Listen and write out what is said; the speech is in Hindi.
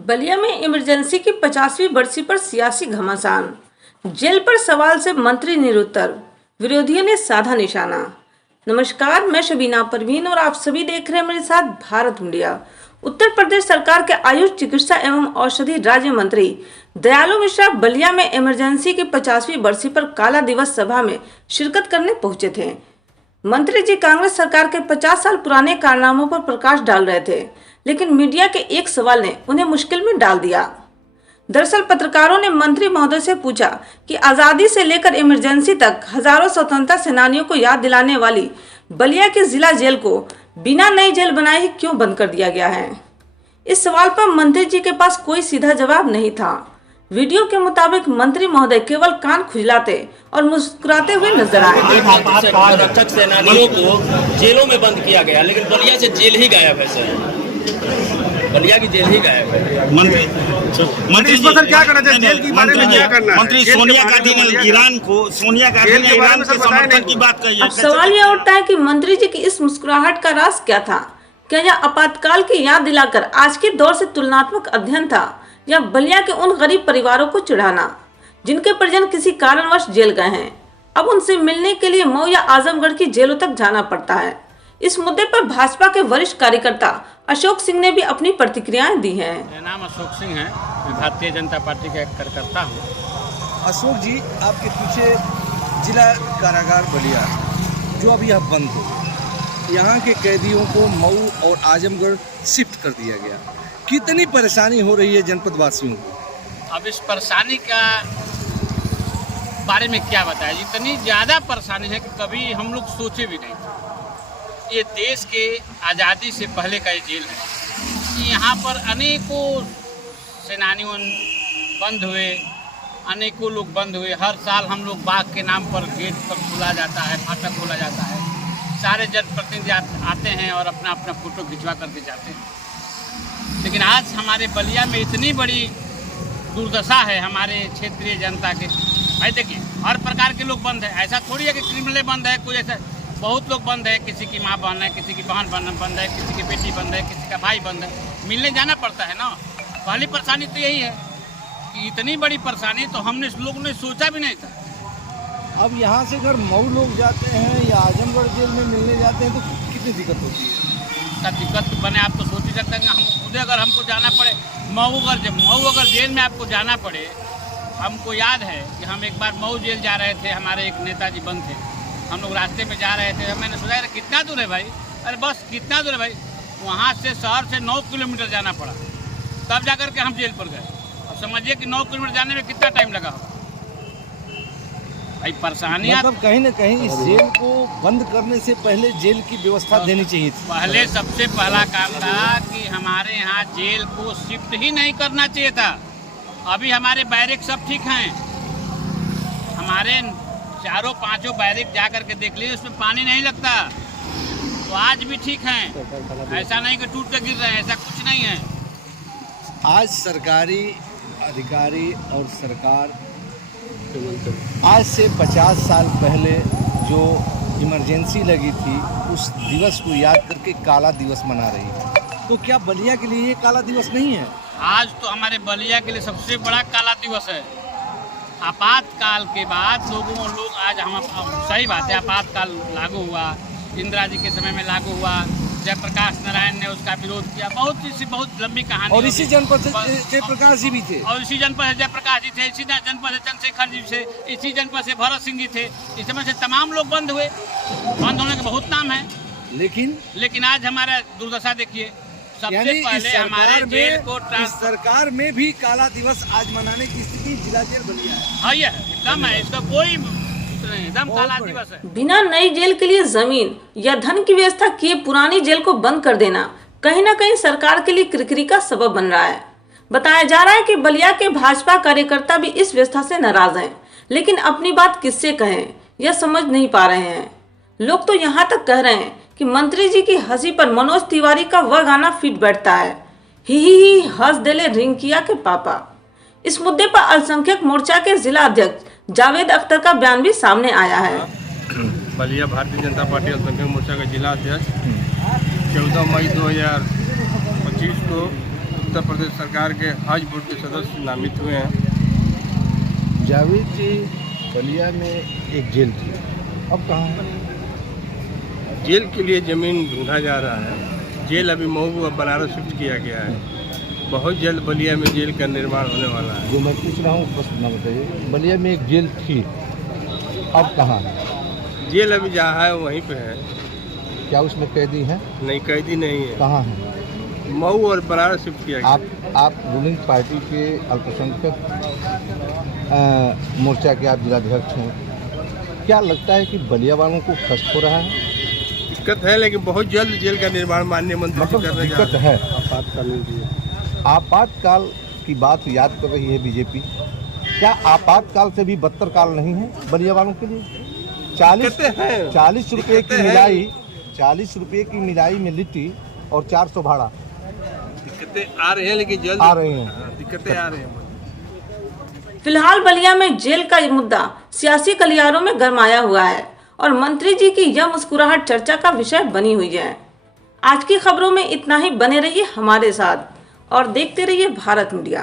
बलिया में इमरजेंसी की 50वीं बरसी पर सियासी घमासान। जेल पर सवाल से मंत्री निरुत्तर, विरोधियों ने साधा निशाना। नमस्कार, मैं शबीना परवीन और आप सभी देख रहे हैं मेरे साथ भारत मीडिया। उत्तर प्रदेश सरकार के आयुष चिकित्सा एवं औषधि राज्य मंत्री दयालु मिश्रा बलिया में इमरजेंसी की 50वीं बरसी पर काला दिवस सभा में शिरकत करने पहुंचे थे। मंत्री जी कांग्रेस सरकार के 50 साल पुराने कारनामों पर प्रकाश डाल रहे थे, लेकिन मीडिया के एक सवाल ने उन्हें मुश्किल में डाल दिया। दरअसल पत्रकारों ने मंत्री महोदय से पूछा कि आजादी से लेकर इमरजेंसी तक हजारों स्वतंत्रता सेनानियों को याद दिलाने वाली बलिया के जिला जेल को बिना नई जेल बनाए ही क्यों बंद कर दिया गया है। इस सवाल पर मंत्री जी के पास कोई सीधा जवाब नहीं था। वीडियो के मुताबिक मंत्री महोदय केवल कान खुजलाते और मुस्कुराते हुए नजर आए। रक्षक सेनानियों को जेलों में बंद किया गया, लेकिन बलिया से जेल ही गायब है। बलिया की जेल ही गायब है। मंत्री इस पर सर क्या करना चाहिए? जेल के बारे में क्या करना है? मंत्री सोनिया गांधी ने ईरान के समर्थन की बात कही है। अब सवाल यह उठता है कि मंत्री जी की इस मुस्कुराहट का राज क्या था? क्या यह आपातकाल की याद दिलाकर आज के दौर से तुलनात्मक अध्ययन था, या बलिया के उन गरीब परिवारों को चिढ़ाना जिनके परिजन किसी कारणवश जेल गए हैं? अब उनसे मिलने के लिए मऊ या आजमगढ़ की जेलों तक जाना पड़ता है। इस मुद्दे पर भाजपा के वरिष्ठ कार्यकर्ता अशोक सिंह ने भी अपनी प्रतिक्रियाएं दी हैं। मेरा नाम अशोक सिंह है, मैं भारतीय जनता पार्टी का एक कार्यकर्ता हूँ। अशोक जी, आपके पीछे जिला कारागार बलिया जो अभी यहाँ बंद हो गया, यहाँ के कैदियों को मऊ और आजमगढ़ शिफ्ट कर दिया गया। कितनी परेशानी हो रही है जनपद वासियों को? अब इस परेशानी का बारे में क्या बताया, इतनी ज़्यादा परेशानी है कि कभी हम लोग सोचे भी नहीं थे। ये देश के आज़ादी से पहले का ये जेल है। यहाँ पर अनेकों सेनानियों बंद हुए, अनेकों लोग बंद हुए। हर साल हम लोग बाघ के नाम पर गेट पर खोला जाता है, फाटक खोला जाता है। सारे जनप्रतिनिधि आते हैं और अपना अपना फ़ोटो खिंचवा करके जाते हैं। लेकिन आज हमारे बलिया में इतनी बड़ी दुर्दशा है हमारे क्षेत्रीय जनता के। भाई देखिए, हर प्रकार के लोग बंद है। ऐसा थोड़ी है कि क्रिमिनल बंद है, कोई ऐसा बहुत लोग बंद है। किसी की माँ बंद है, किसी की बहन बंद है, किसी की बेटी बंद है, किसी का भाई बंद है। मिलने जाना पड़ता है ना। पहली परेशानी तो यही है कि इतनी बड़ी परेशानी तो हमने लोगों ने सोचा भी नहीं था। अब यहाँ से अगर मऊ लोग जाते हैं या आजमगढ़ जेल में मिलने जाते हैं तो कितनी दिक्कत होती है? का दिक्कत बने आप तो सोच ही सकते हैं। हम खुद अगर हमको जाना पड़े मऊ अगर जेल में आपको जाना पड़े। हमको याद है कि हम एक बार मऊ जेल जा रहे थे, हमारे एक नेताजी बंद थे। हम लोग रास्ते में जा रहे थे, मैंने सोचा कितना दूर है भाई? अरे बस कितना दूर है भाई? वहाँ से शहर से 9 किलोमीटर जाना पड़ा, तब जाकर के हम जेल पर गए। अब समझिए कि 9 किलोमीटर जाने में कितना टाइम लगा होगा भाई। परेशानियाँ मतलब कहीं ना कहीं इस जेल को बंद करने से पहले जेल की व्यवस्था देनी चाहिए थी। पहले सबसे पहला काम था कि हमारे यहाँ जेल को शिफ्ट ही नहीं करना चाहिए था। अभी हमारे बैरिक सब ठीक हैं। हमारे चारों पांचों बैरिक जा करके देख लीजिए, उसमें पानी नहीं लगता, तो आज भी ठीक हैं। ऐसा नहीं कि टूट के गिर रहे हैं, ऐसा कुछ नहीं है। आज सरकारी अधिकारी और सरकार आज से 50 साल पहले जो इमरजेंसी लगी थी उस दिवस को याद करके काला दिवस मना रही है। तो क्या बलिया के लिए ये काला दिवस नहीं है? आज तो हमारे बलिया के लिए सबसे बड़ा काला दिवस है। आपातकाल के बाद लोग आज हम सही बात है, आपातकाल लागू हुआ, इंदिरा जी के समय में लागू हुआ, जयप्रकाश नारायण ने उसका विरोध किया। बहुत लंबी कहानी। और इसी जनपद से जयप्रकाश जी भी थे, और इसी जनपद से जयप्रकाश जी थे, इसी जनपद से चंद्रशेखर जी थे, इसी जनपद से भरत सिंह जी थे। इस समय से तमाम लोग बंद हुए। बंद होने के बहुत नाम है, लेकिन आज हमारा दुर्दशा देखिए। सबसे पहले हमारे जेल को इस सरकार में भी काला दिवस आज मनाने की स्थिति जिला जेल बलिया है। हाँ, ये एकदम है, इसका कोई नहीं, एकदम काला दिवस है। बिना नई जेल के लिए जमीन या धन की व्यवस्था किए पुरानी जेल को बंद कर देना कहीं न कहीं सरकार के लिए किरकिरी का सबब बन रहा है। बताया जा रहा है कि बलिया के भाजपा कार्यकर्ता भी इस व्यवस्था से नाराज हैं, लेकिन अपनी बात किससे कहें यह समझ नहीं पा रहे हैं। लोग तो यहाँ तक कह रहे हैं कि मंत्री जी की हंसी पर मनोज तिवारी का वह गाना फिट बैठता है, ही हंस देले रिंकिया के पापा। इस मुद्दे पर अल्पसंख्यक मोर्चा के जिला अध्यक्ष जावेद अख्तर का बयान भी सामने आया है। बलिया भारतीय जनता पार्टी अल्पसंख्यक मोर्चा का जिला अध्यक्ष 14 मई 2025 को उत्तर प्रदेश सरकार के हज बोर्ड के सदस्य नामित हुए हैं। जावेद जी, बलिया में एक जेल थी, अब कहाँ है? जेल के लिए ज़मीन ढूंढा जा रहा है। जेल अभी मऊ और बनारस शिफ्ट किया गया है। बहुत जल्द बलिया में जेल का निर्माण होने वाला है। जो मैं पूछ रहा हूँ बस ना बताइए। बलिया में एक जेल थी, अब कहाँ है? जेल अभी जहाँ है वहीं पे है। क्या उसमें कैदी हैं? नहीं, कैदी नहीं है। कहाँ है? मऊ और बनारस शिफ्ट किया गया। आप रूलिंग पार्टी के अल्पसंख्यक मोर्चा के आप जिलाध्यक्ष हैं, क्या लगता है कि बलिया वालों को कष्ट हो रहा है? दिक्कत है, लेकिन बहुत जल्द जेल का निर्माण माननीय मंत्री जी करने जा रहे हैं। दिक्कत है। आपातकालीन भी है। आपातकाल की बात याद कर रही है बीजेपी। क्या आपातकाल से भी बदतर काल नहीं है बलिया वालों के लिए? 40 रुपये की मिलाई, 40 रुपये की मिलाई में लिट्टी और 400 भाड़ा। दिक्कतें आ रही हैं, लेकिन जल्द आ रही हैं। दिक्कतें आ रही हैं। फिलहाल बलिया में जेल का मुद्दा सियासी गलियारों में गरमाया हुआ है और मंत्री जी की यह मुस्कुराहट चर्चा का विषय बनी हुई है। आज की खबरों में इतना ही। बने रहिए हमारे साथ और देखते रहिए भारत मीडिया।